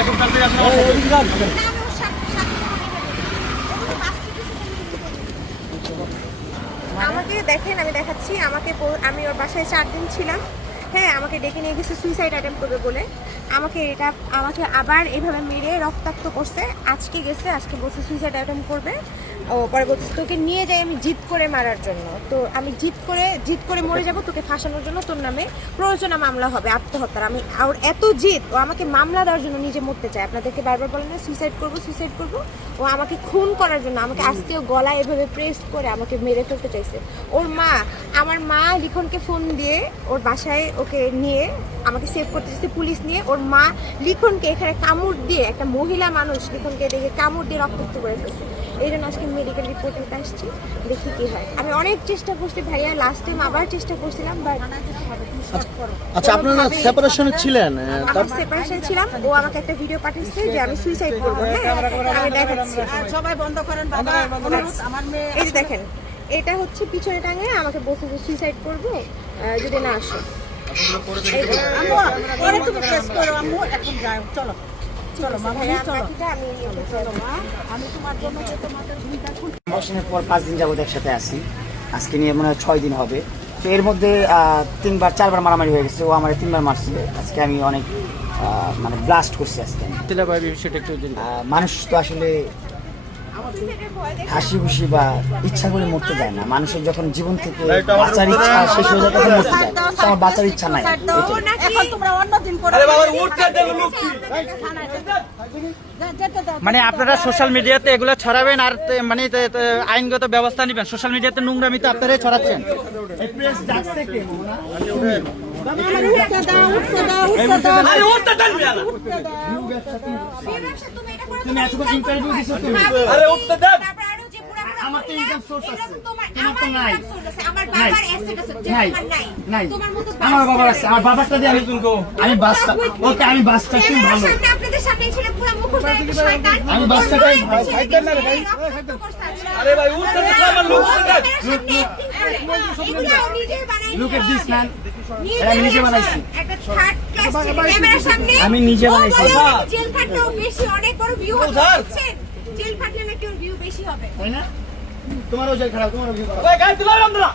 এখন তাড়াতাড়ি আপনারা আমাকে দেখেন, আমি দেখাচ্ছি। আমি ওর বাসায় 4 দিন ছিলাম। হ্যাঁ, আমাকে ডেকে নিয়ে গেছে সুইসাইড অ্যাটেম্প করবে বলে। আমাকে আবার এইভাবে মেরে রক্তাক্ত করছে। আজকে বলছে সুইসাইড অ্যাটেম্প করবে। ও পরে বলছে তোকে নিয়ে যাই আমি জিদ করে মারার জন্য। তো আমি জিদ করে মরে যাব, তোকে ফাঁসানোর জন্য তোর নামে প্ররোচনা মামলা হবে, আত্মহত্যার। আর এত জিদ, ও আমাকে মামলা দেওয়ার জন্য নিজে মরতে চায়। আপনাদেরকে বারবার বলে না সুইসাইড করবো। ও আমাকে খুন করার জন্য আমাকে আজকেও গলায় এভাবে প্রেস করে আমাকে মেরে ফেলতে চাইছে। আমার মা লিখনকে ফোন দিয়ে ওর বাসায় ওকে নিয়ে আমাকে সেভ করতে চাইছে, পুলিশ নিয়ে। ওর মা লিখনকে এখানে কামড় দিয়ে, একটা মহিলা মানুষ লিখনকে দেখে কামড় দিয়ে রক্তাক্ত করে ফেলছে। এই জন্য আজকে মেডিকেল রিপোর্ট নিতে আসছি, দেখি কি হয়। আমি অনেক চেষ্টা করছি ভাইয়া, লাস্ট টাইম আবার চেষ্টা করছিলাম, বাট আচ্ছা আপনারা সেপারেশনে ছিলেন? আমি সেপারেশন ছিলাম। ও আমাকে একটা ভিডিও পাঠিয়েছে যে আমি সুইসাইড করবো। হ্যাঁ, আমি দেখাচ্ছি। সবাই বন্ধ করেন বাবা, আমার মেয়ে। এই যে দেখেন, এটা হচ্ছে পিছনে টাঙে আমাকে বলছে যে সুইসাইড করবো যদি না আসো। আম্মু পরে তুমি কেস করো আম্মু, এখন যাও, চলো চলো মা, ভাইয়া চলো। আমি তোমার জন্য যে তোমাদের ভূমিকা অপারেশনের পর 5 দিন যাবত একসাথে আছি। আজকে নিয়ে মনে হয় 6 দিন হবে। তো এর মধ্যে 3-4বার মারামারি হয়ে গেছে। ও আমার 3বার মারছে। আজকে আমি অনেক মানে ব্লাস্ট করছি আজকে। মানুষ তো আসলে হাসি খুশি বা ইচ্ছা করে মরতে যায় না। মানুষের যখন জীবন থেকে বাঁচার ইচ্ছা শেষ হয়ে যায় তখন মরতে যায়। তো আমার বাঁচার ইচ্ছা নাই। এখন তোমরা অন্য দিন করো। মানে আপনারা সোশ্যাল মিডিয়াতে এগুলো ছড়াবেন আর মানে আইনগত ব্যবস্থা নেবেন। সোশ্যাল মিডিয়াতে নোংরামি তো আপনারাই ছড়াচ্ছেন। আমার তো ইনকাম সোর্স আছে, তোমার তো নাই। আমার বাবার আছে, আমার বাবারটা দিয়ে আমি বাসটা, ওকে আমি বাসটা কি ভালো, আমি বাসটাটাই আরে ভাই উঠতে দেন, আমার লোক উঠতে দেন। Look at this man. আমি নিজে বানাইছি। আমি নিজে বানাইছি। জেল খাটলেও বেশি, অনেক বড় ভিউ হচ্ছে। জেল খাটলে নাকি ওর ভিউ বেশি হবে, তাই না? তোমারও যাই খারাপ, তোমারও ভিউ খারাপ। গায়ে তুলো আমরা।